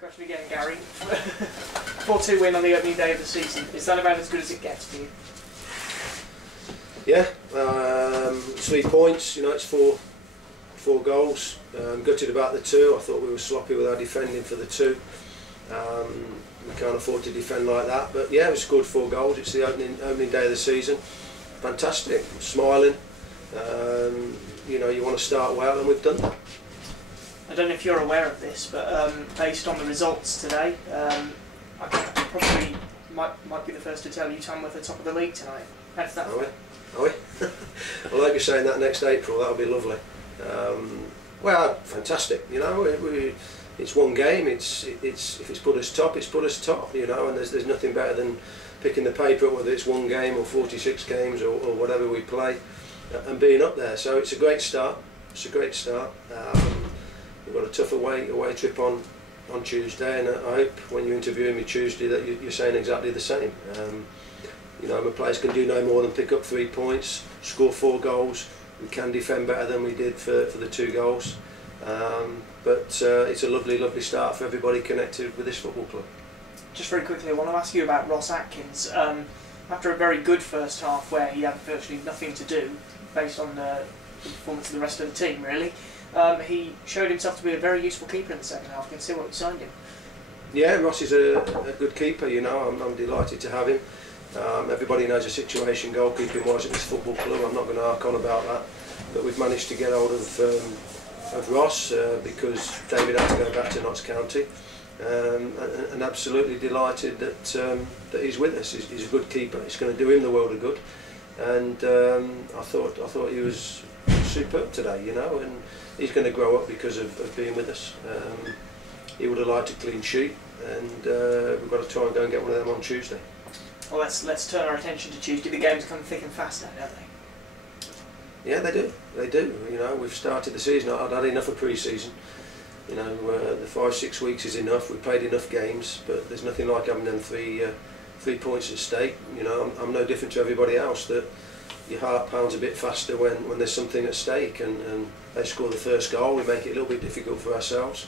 Question again, Gary. 4-2 win on the opening day of the season. Is that about as good as it gets for you? Yeah, 3 points. You know, it's four goals. Gutted about the 2. I thought we were sloppy with our defending for the 2. We can't afford to defend like that. But yeah, we scored 4 goals. It's the opening day of the season. Fantastic. Smiling. You know, you want to start well, and we've done that. I don't know if you're aware of this, but based on the results today, I probably might be the first to tell you Tamworth are top of the league tonight. How does that feel? Are we? I like you saying that next April. That'll be lovely. Well, fantastic. You know, it's one game. It's if it's put us top, it's put us top. You know, and there's nothing better than picking the paper up, whether it's 1 game or 46 games or whatever we play, and being up there. So it's a great start. It's a great start. We've got a tough away trip on Tuesday, and I hope when you're interviewing me Tuesday that you're saying exactly the same. You know, my players can do no more than pick up 3 points, score 4 goals. We can defend better than we did for the 2 goals. But it's a lovely, lovely start for everybody connected with this football club. Just very quickly, I want to ask you about Ross Atkins. After a very good first half where he had virtually nothing to do, based on the performance of the rest of the team, really, he showed himself to be a very useful keeper in the second half. You can see what we signed him. Yeah, Ross is a good keeper. You know, I'm delighted to have him. Everybody knows the situation goalkeeping wise at this football club. I'm not going to hark on about that, but we've managed to get hold of Ross because David had to go back to Notts County, and absolutely delighted that he's with us. He's a good keeper. It's going to do him the world of good, and I thought he was superb today. You know, and he's going to grow up because of being with us. He would have liked a clean sheet, and we've got to try and go and get one of them on Tuesday. Well, let's turn our attention to Tuesday. The games come thick and fast now, don't they? Yeah, they do. They do. You know, we've started the season. I'd had enough of pre-season. You know, the 5-6 weeks is enough. We've played enough games, but there's nothing like having them 3 points at stake. You know, I'm no different to everybody else. That your heart pounds a bit faster when there's something at stake, and they score the first goal. We make it a little bit difficult for ourselves.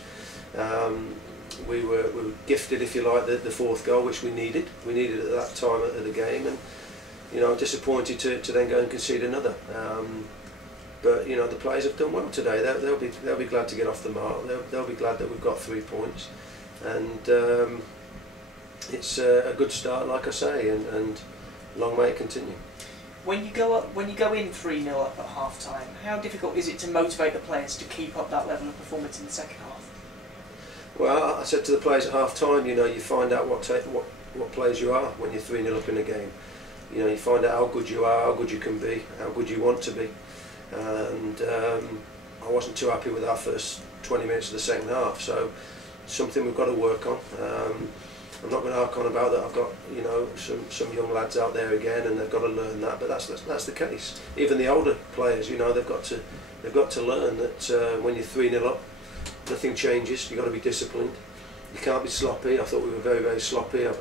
We were gifted, if you like, the 4th goal, which we needed. We needed at that time of the game, and you know, I'm disappointed to then go and concede another. But you know, the players have done well today. They'll be glad to get off the mark. They'll be glad that we've got 3 points, and it's a good start, like I say, and long may it continue. When you go in 3-0 up at half time, how difficult is it to motivate the players to keep up that level of performance in the second half? Well, I said to the players at half time, you know, you find out what players you are when you're 3-0 up in a game. You know, you find out how good you are, how good you can be, how good you want to be. And I wasn't too happy with our first 20 minutes of the second half, so something we've got to work on. I'm not going to hark on about that. I've got, you know, some young lads out there again, and they've got to learn that. But that's the case. Even the older players, you know, they've got to learn that when you're 3-0 up, nothing changes. You've got to be disciplined. You can't be sloppy. I thought we were very, very sloppy. I've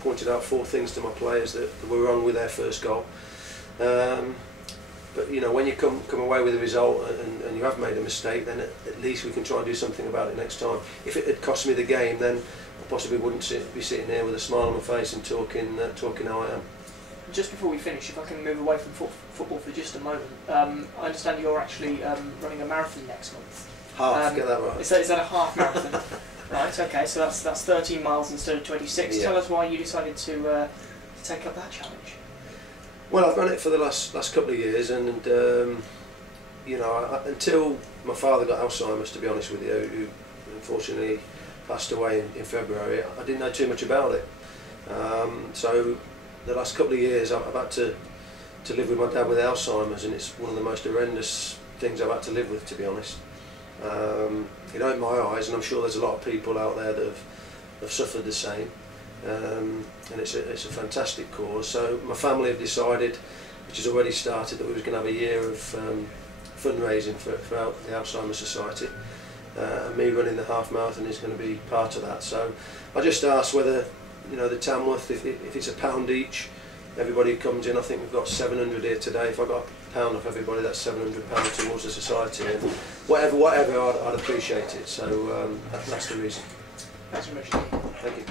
pointed out 4 things to my players that were wrong with their first goal. But you know, when you come away with a result and you have made a mistake, then at least we can try and do something about it next time. If it had cost me the game, then I possibly wouldn't be sitting here with a smile on my face and talking how I am. Just before we finish, if I can move away from football for just a moment, I understand you're actually running a marathon next month. Half, get that right. Is that a half marathon? Right, okay, so that's 13 miles instead of 26. Yeah. Tell us why you decided to take up that challenge. Well, I've run it for the last couple of years, and you know, until my father got Alzheimer's, to be honest with you, who unfortunately passed away in February, I didn't know too much about it. So the last couple of years I've had to live with my dad with Alzheimer's, and it's one of the most horrendous things I've had to live with, to be honest. You know, in my eyes, and I'm sure there's a lot of people out there that have suffered the same, and it's a fantastic cause. So my family have decided, which has already started, that we was going to have a year of fundraising for the Alzheimer's Society, and me running the half marathon is going to be part of that. So I just asked whether, you know, the Tamworth, if it's £1 each, everybody who comes in, I think we've got 700 here today. If I got £1 off everybody, that's £700 towards the society, and whatever, I'd appreciate it. So that's the reason. Thanks very much, Steve. Thank you.